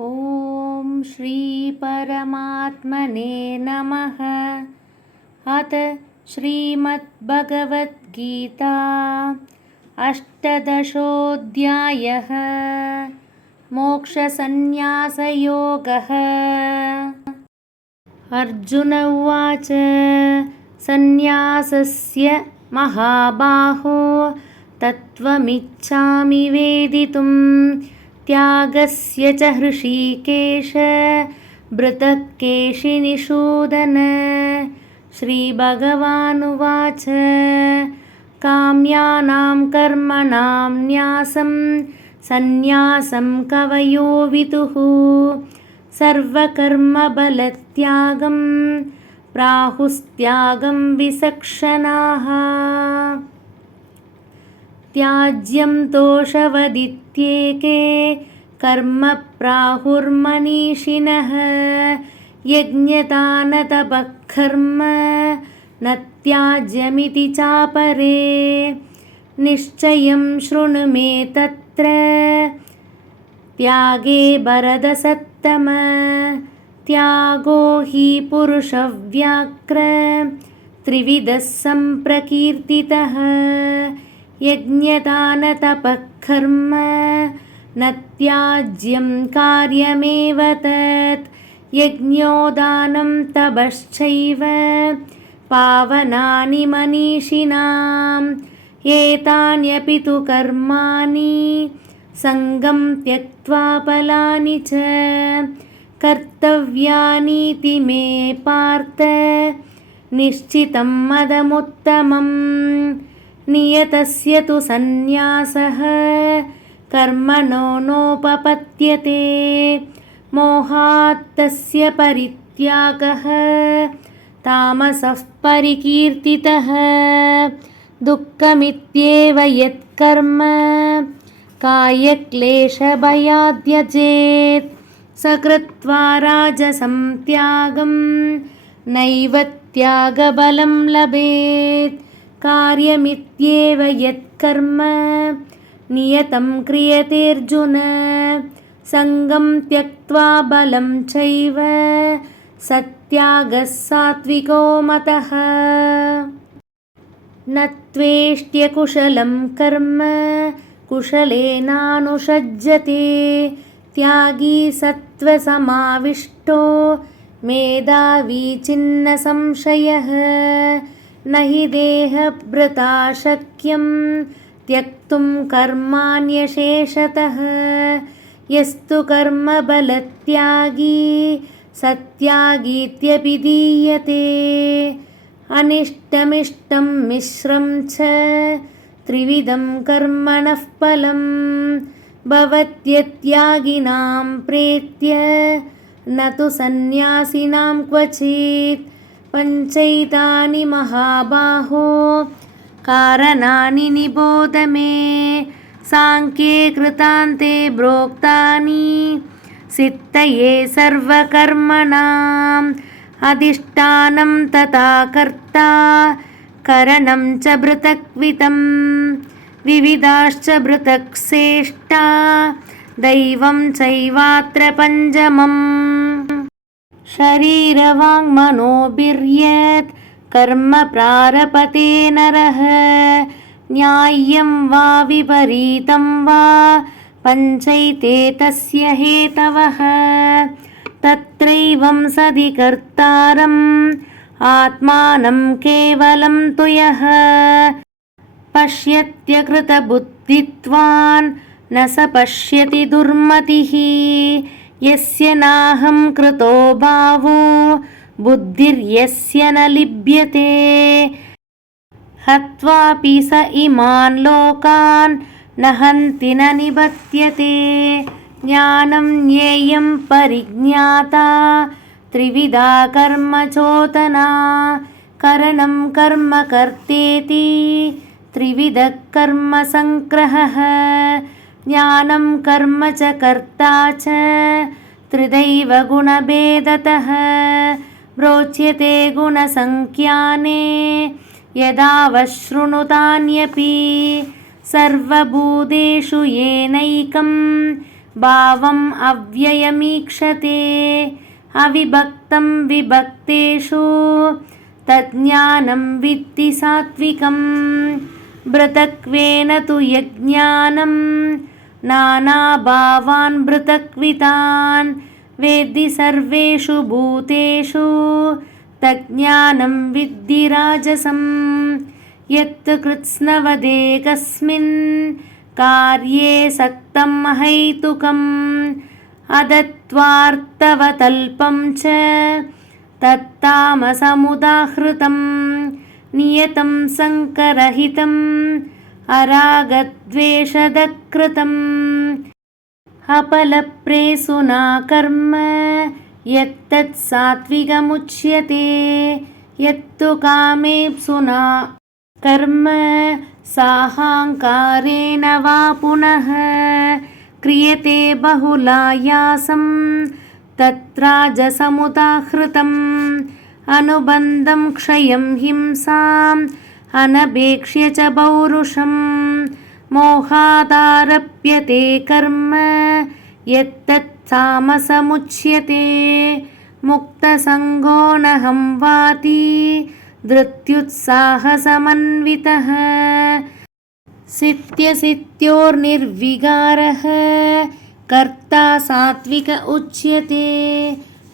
ॐ श्री परमात्मने नमः। अथ श्रीमद्भगवद्गीता अष्टादशोऽध्यायः। मोक्षसंन्यासयोगः। अर्जुन उवाच सन्न्यासस्य महाबाहो तत्त्वमिच्छामि वेदितुं त्यागस्य च हृषीकेश भृतः केशिनिषूदन। श्रीभगवानुवाच काम्यानां कर्मणां न्यासं सन्न्यासं कवयो विदुः सर्वकर्मबलत्यागं प्राहुस्त्यागं विचक्षणाः। त्याज्यं तोषवदित्येके कर्म प्राहुर्मनीषिणः यज्ञदानतपः कर्म न त्याज्यमिति चापरे। निश्चयं शृणु मे तत्र त्यागे भरतसत्तम। त्यागो हि पुरुषव्याघ्र त्रिविधः सम्प्रकीर्तितः यज्ञदानतपः कर्म न त्याज्यं कार्यमेव तत्। यज्ञोदानं तपश्चैव पावनानि मनीषिणाम् एतान्यपि तु कर्माणि सङ्गं त्यक्त्वा फलानि च कर्तव्यानीति मे पार्थ निश्चितं मदमुत्तमम्। नियतस्य तु सन्न्यासः कर्मणो नोपपद्यते मोहात् तस्य परित्यागः तामसः परिकीर्तितः। दुःखमित्येव यत्कर्म कायक्लेशभयाद्यजेत् स कृत्वा राजसं त्यागं नैव त्यागबलं लभेत्। कार्यमित्येव यत्कर्म नियतं क्रियतेऽर्जुन सङ्गं त्यक्त्वा बलं चैव सत्यागः सात्विको मतः। न त्वेष्ट्यकुशलं कर्म कुशलेनानुषज्यते त्यागी सत्त्वसमाविष्टो मेधावी छिन्न संशयः। न हि देहभृता शक्यं त्यक्तुं कर्माण्यशेषतः यस्तु कर्मबलत्यागी सत्यागीत्यभिधीयते। अनिष्टमिष्टं मिश्रं च त्रिविधं कर्मणः फलं भवत्यत्यागिनां प्रेत्य न तु सन्न्यासिनां क्वचित्। पञ्चैतानि महाबाहो कारणानि निबोध मे साङ्ख्ये कृतान्ते प्रोक्तानि सिद्धये सर्वकर्मणाम् अधिष्ठानं तथा कर्ता करणं च पृथक्वितं विविधाश्च पृथक् श्रेष्ठा दैवं चैवात्र पञ्चमम्। शरीरवाङ्मनोभिर्यत् कर्म प्रारभते नरः न्याय्यं वा विपरीतं वा पञ्चैते तस्य हेतवः। तत्रैवं सदि कर्तारम् आत्मानं केवलं तु यः पश्यत्यकृतबुद्धित्वान् न स पश्यति दुर्मतिः। यस्य नाहं कृतो भावो बुद्धिर्यस्य न लिप्यते हत्वापि स इमान् लोकान् न हन्ति न निबध्यते। ज्ञानं ज्ञेयं परिज्ञाता त्रिविधा कर्म चोदना करणं कर्म कर्तेति त्रिविधः कर्म संग्रहः। ज्ञानं कर्म च कर्ता च त्रिदैव गुणभेदतः प्रोच्यते गुणसङ्ख्याने यदावशृणुतान्यपि सर्वभूतेषु येनैकं भावम् अव्ययमीक्षते अविभक्तं विभक्तेषु तज्ज्ञानं विद्धि सात्विकम् पृथक्त्वेन तु यज्ञानं नानाभावान् पृथक्वितान् वेद्धि सर्वेषु भूतेषु तज्ज्ञानं विद्धि राजसं यत् कृत्स्नवदेकस्मिन् कार्ये सक्तं अहैतुकम् अदत्वार्थवतल्पं च तत्तामसमुदाहृतं नियतं संकरहितम् अरागद्वेषदकृतम् अपलप्रेसुना कर्म यत्तत् सात्विकमुच्यते यत्तु कामेप्सुना कर्म साहंकारेण वा पुनः क्रियते बहुलायासं तत्राजसमुदाहृतम् अनुबन्धं क्षयं हिंसाम् अनपेक्ष्य च पौरुषं मोहादारप्यते कर्म यत्तत् तामसमुच्यते मुक्तसङ्गो नहं वाति धृत्युत्साहसमन्वितः सित्यसित्योर्निर्विकारः कर्ता सात्विक उच्यते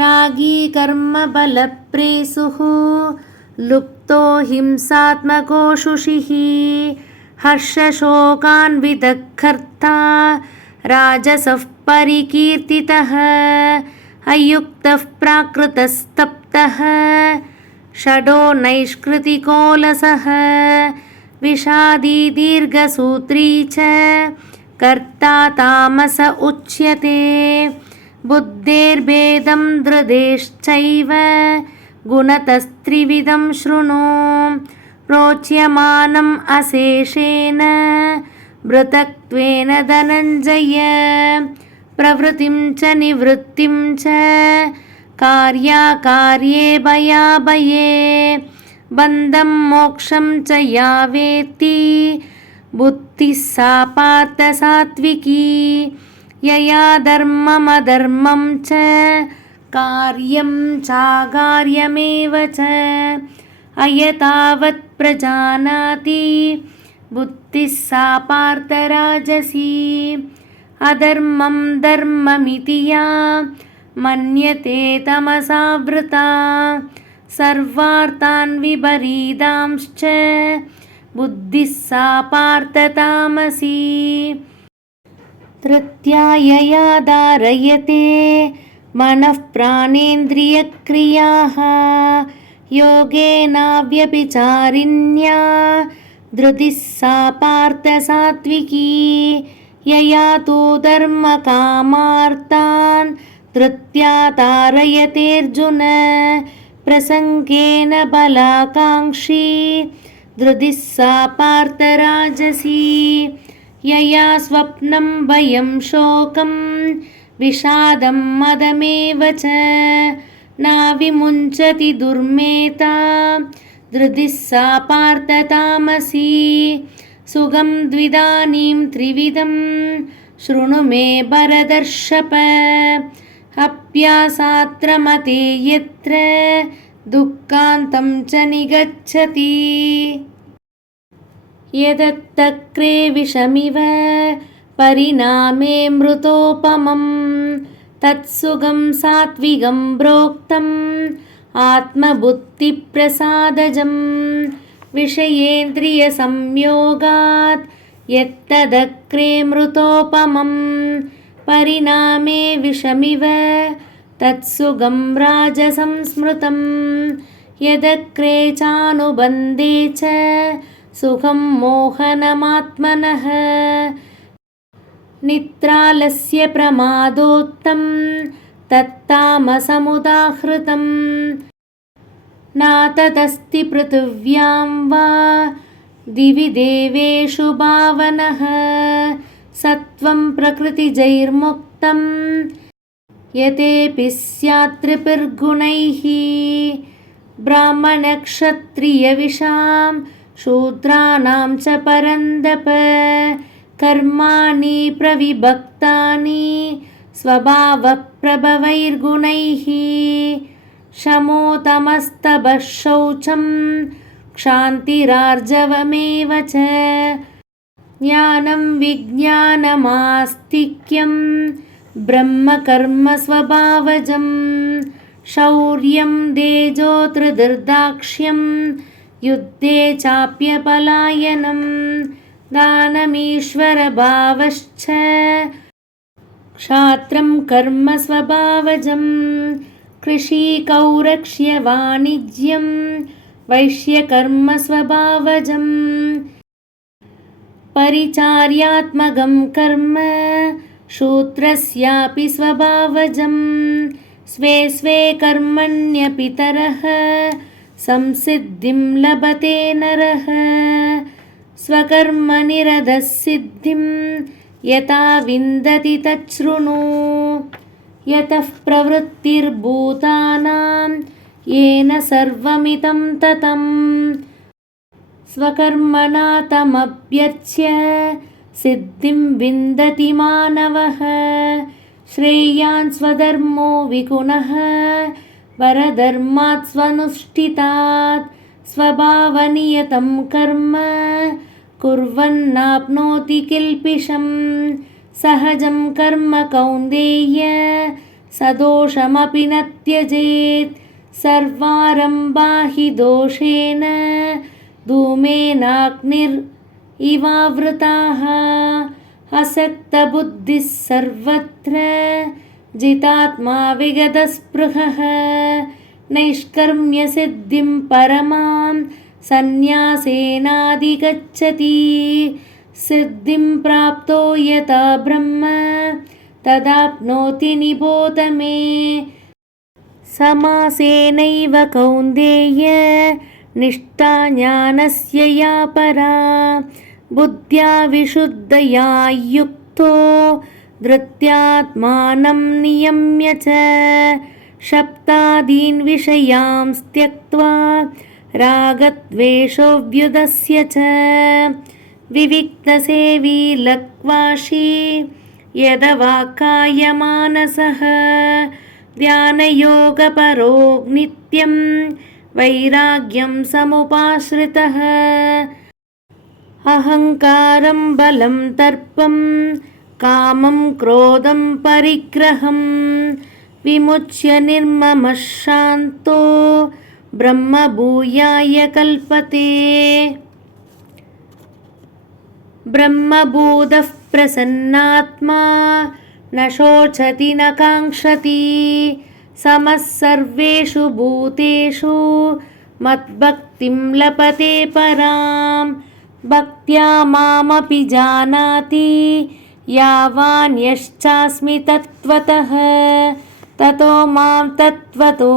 रागी कर्मबलप्रेसुः लुप्तो हिंसात्मको शुचिः हर्षशोकान्वितः कर्ता राजसः परिकीर्तितः अयुक्तः प्राकृतस्तप्तः षडो नैष्कृतिकोलसः विषादी दीर्घसूत्री च कर्ता तामस उच्यते बुद्धेर्भेदं धृतेश्चैव गुणतस्त्रिविधं शृणु प्रोच्यमानम् अशेषेण पृथक्त्वेन धनञ्जय प्रवृत्तिं च निवृत्तिं च कार्याकार्ये भयाभये बन्धं मोक्षं च या वेत्ति बुद्धिः सा पार्थ सात्विकी यया धर्ममधर्मं च कार्यं चाकार्यमेव च अयतावत् प्रजानाति बुद्धिः सा पार्थ राजसी अधर्मं धर्ममिति या मन्यते तमसावृता सर्वार्थान् विपरीतांश्च बुद्धिः सा पार्थ तामसी तृतीयया धारयते मनः प्राणेन्द्रियक्रियाः योगेनाव्यभिचारिण्या धृतिः सा पार्थ सात्विकी यया तु धर्मकामार्तान् धृत्या तारयतेऽर्जुन प्रसङ्गेन बलाकाङ्क्षी धृतिः सा पार्थ राजसी यया स्वप्नं भयं शोकं विषादं मदमेव च नाविमुञ्चति दुर्मेधा धृतिः सा पार्थ तामसी सुगं द्विदानीं त्रिविधं शृणु मे भरतर्षभ अभ्यासात्रमते यत्र दुःखान्तं च निगच्छति यदत्तक्रे विषमिव परिणामे मृतोपमं तत्सुगं सात्विकं प्रोक्तम् आत्मबुद्धिप्रसादजं विषयेन्द्रियसंयोगात् यत्तदक्रे मृतोपमं परिणामे विषमिव तत्सुगं राजसंस्मृतं यदक्रे चानुबन्धे च सुखं मोहनमात्मनः निद्रालस्य प्रमादोत्तं तत्तामसमुदाहृतम् नातदस्ति पृथिव्यां वा दिवि देवेषु भावनः सत्वं प्रकृतिजैर्मुक्तं यतेऽपि स्यात् त्रिभिर्गुणैः ब्राह्मणक्षत्रियविषां शूद्राणां च परन्दप कर्माणि प्रविभक्तानि स्वभावप्रभवैर्गुणैः शमोतमस्तपः शौचं क्षान्तिरार्जवमेव च ज्ञानं विज्ञानमास्तिक्यं ब्रह्मकर्मस्वभावजं शौर्यं तेजोधृर्दाक्ष्यं युद्धे चाप्यपलायनं दानमीश्वरभावश्च क्षात्रं कर्मस्वभावजं कृषिकौरक्ष्यवाणिज्यं वैश्यकर्मस्वभावजं परिचार्यात्मकं कर्म शूद्रस्यापि स्वभावजं स्वे स्वे कर्मण्यपितरः संसिद्धिं लभते नरः स्वकर्मनिरतः सिद्धिं यथा विन्दति तच्छृणु यतः प्रवृत्तिर्भूतानां येन सर्वमिदं ततं स्वकर्मणा तमभ्यर्च्य सिद्धिं विन्दति मानवः श्रेयान् स्वधर्मो विगुणः परधर्मात् स्वनुष्ठितात् स्वभावनियतं कर्म कुर्वन्नाप्नोति किल्बिषं सहजं कर्म कौन्तेय सदोषमपि न त्यजेत् सर्वारम्भा हि दोषेण धूमेनाग्निरिवावृताः असक्तबुद्धिः सर्वत्र जितात्मा विगतस्पृहः नैष्कर्म्यसिद्धिं परमां सन्न्यासेनाधिगच्छति सिद्धिं प्राप्तो यथा ब्रह्म तदाप्नोति निबोध मे समासेनैव कौन्तेय निष्ठा ज्ञानस्य या परा बुद्ध्या विशुद्धया युक्तो धृत्यात्मानं नियम्य च शब्दादीन् विषयान् त्यक्त्वा रागद्वेषोऽव्युदस्य च विविक्तसेवी लक्वाशी यदवाक्कायमानसः ध्यानयोगपरो नित्यं वैराग्यं समुपाश्रितः अहङ्कारं बलं तर्पं कामं क्रोधं परिग्रहं विमुच्य निर्ममः शान्तो ब्रह्मभूयाय कल्पते ब्रह्मभूतः प्रसन्नात्मा न शोचति न काङ्क्षति समः सर्वेषु भूतेषु मद्भक्तिं लभते परां भक्त्या मामपि जानाति यावान्यश्चास्मि तत्त्वतः ततो मां तत्त्वतो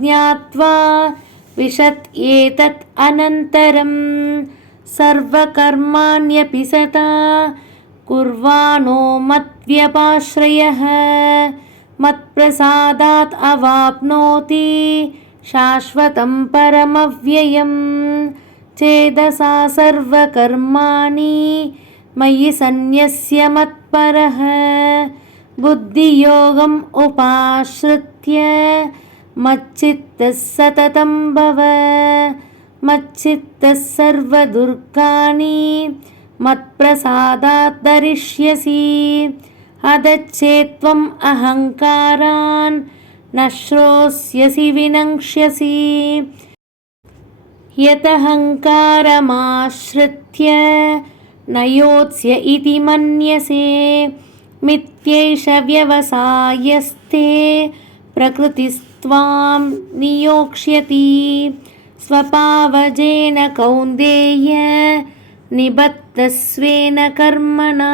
ज्ञात्वा विशत् एतत् अनन्तरं सर्वकर्माण्यपि सदा कुर्वाणो मद्व्यपाश्रयः मत्प्रसादात् अवाप्नोति शाश्वतं परमव्ययं चेदसा सर्वकर्माणि मयि सन्न्यस्य मत्परः बुद्धियोगम् उपाश्रित्य मच्चित्तः सततं भव मच्चित्तः सर्वदुर्गाणि मत्प्रसादात् तरिष्यसि अदच्चेत्त्वम् अहङ्कारान् न श्रोष्यसि विनङ्क्ष्यसि यतहङ्कारमाश्रित्य न योत्स्य इति मन्यसे मिथ्यैष व्यवसायस्ते प्रकृतिस्त्वां नियोक्ष्यति स्वभावजेन कौन्तेय निबद्धस्वेन कर्मणा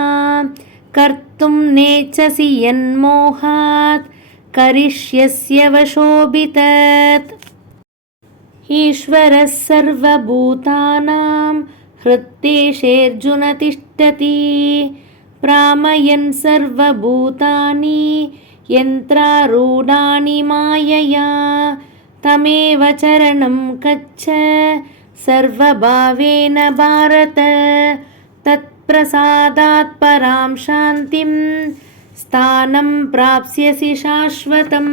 कर्तुं नेच्छसि यन्मोहात् करिष्यस्य वशोऽभितत् ईश्वरः सर्वभूतानां हृद्देशेऽर्जुन तिष्ठति भ्रामयन् सर्वभूतानि यन्त्रारूढानि मायया तमेव चरणं गच्छ सर्वभावेन भारत त्वत्प्रसादात् परां शान्तिं स्थानं प्राप्स्यसि शाश्वतम्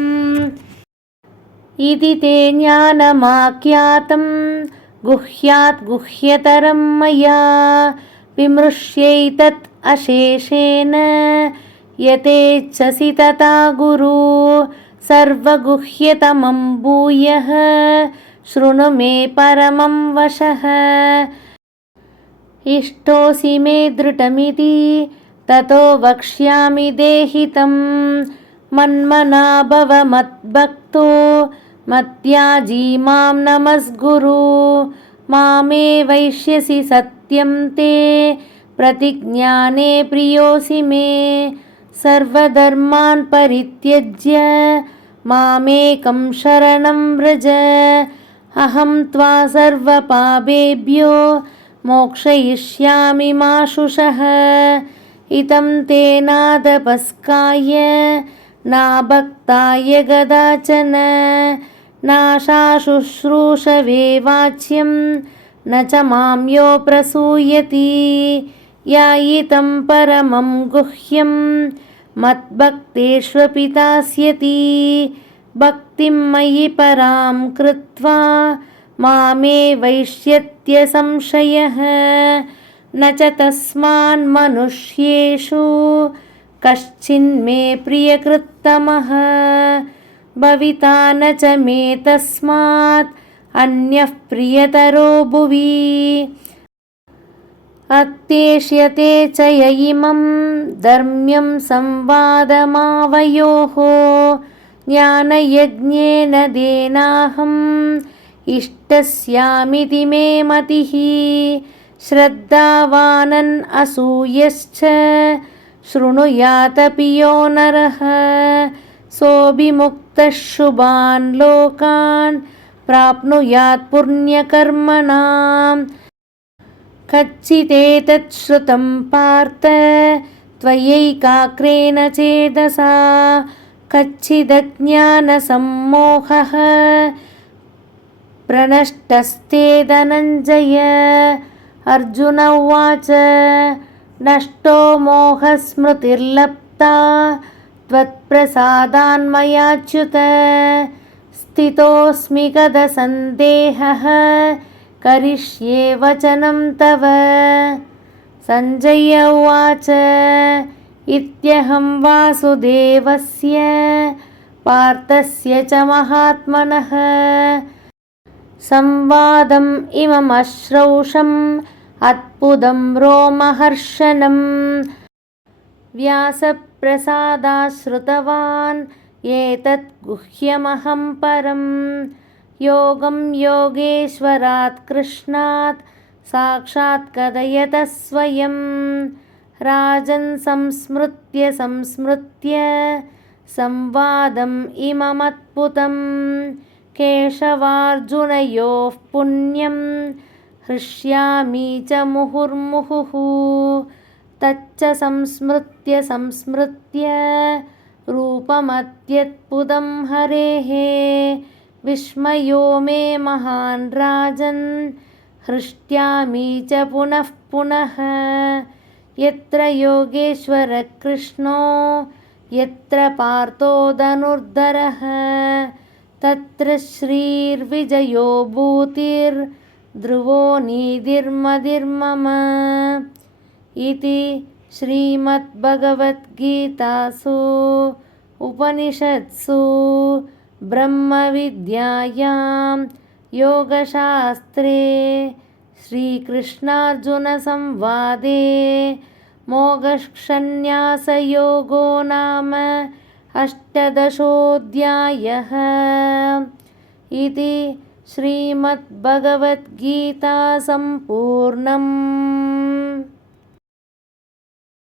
इति ते ज्ञानमाख्यातं गुह्यात् गुह्यतरं मया विमृश्यैतत् अशेषेण यतेच्छसि तथा गुरु सर्वगुह्यतमं भूयः शृणु मे परमं वशः इष्टोऽसि मे दृढमिति ततो वक्ष्यामि देहितं मन्मना भव मद्भक्तो मत्याजी मां नमस्कुरु मामे वैष्यसि सत्यं ते प्रतिज्ञाने प्रियोऽसि मे सर्वधर्मान् परित्यज्य मामेकं शरणं व्रज अहं त्वा सर्वपापेभ्यो मोक्षयिष्यामि मा शुचः इतं ते नादपस्काय नाभक्ताय कदाचन नाशाशुश्रूषवे वाच्यं न च मां यो प्रसूयति यायितं परमं गुह्यं मद्भक्तेष्वपि दास्यति भक्तिं मयि परां कृत्वा मामे वैष्यत्य संशयः न च तस्मान्मनुष्येषु कश्चिन्मे प्रियकृत्तमः भविता न च मे तस्मात् अन्यः प्रियतरो भुवि अत्येष्यते च य इमं धर्म्यं संवादमावयोः ज्ञानयज्ञेन देनाहम् इष्टस्यामिति मे मतिः श्रद्धावानन् असूयश्च शृणुयादपि यो नरः सोऽभिमुक्तः शुभान् लोकान् प्राप्नुयात् पुण्यकर्मणाम् कच्चिदेतत् श्रुतं पार्थ त्वयैकाग्रेण चेतसा कच्चिदज्ञानसम्मोहः प्रणष्टस्ते धनञ्जय अर्जुन उवाच नष्टो मोहस्मृतिर्लब्धा त्वत्प्रसादान्मयाच्युत स्थितोऽस्मि गतसन्देहः करिष्ये वचनं तव सञ्जय उवाच इत्यहं वासुदेवस्य पार्थस्य च महात्मनः संवादम् इममश्रौषम् अद्भुतं रोमहर्षणम् व्यासप्रसादात् श्रुतवान् एतत् गुह्यमहं परम् योगं योगेश्वरात् कृष्णात् साक्षात् कथयतः स्वयं राजन् संस्मृत्य संवादम् इममद्भुतं केशवार्जुनयोः पुण्यं हृष्यामि च मुहुर्मुहुः तच्च संस्मृत्य रूपमत्यद्भुतं हरेः विस्मयो मे महान् राजन् हृष्यामि च पुनः पुनः यत्र योगेश्वरः कृष्णो यत्र पार्थो धनुर्धरः तत्र श्रीर्विजयो भूतिर्ध्रुवो निधिर्मतिर्मम इति श्रीमद्भगवद्गीतासु उपनिषत्सु ब्रह्मविद्यायां योगशास्त्रे श्रीकृष्णार्जुनसंवादे मोक्षसंन्यासयोगो नाम अष्टादशोऽध्यायः इति श्रीमद्भगवद्गीता सम्पूर्णम्।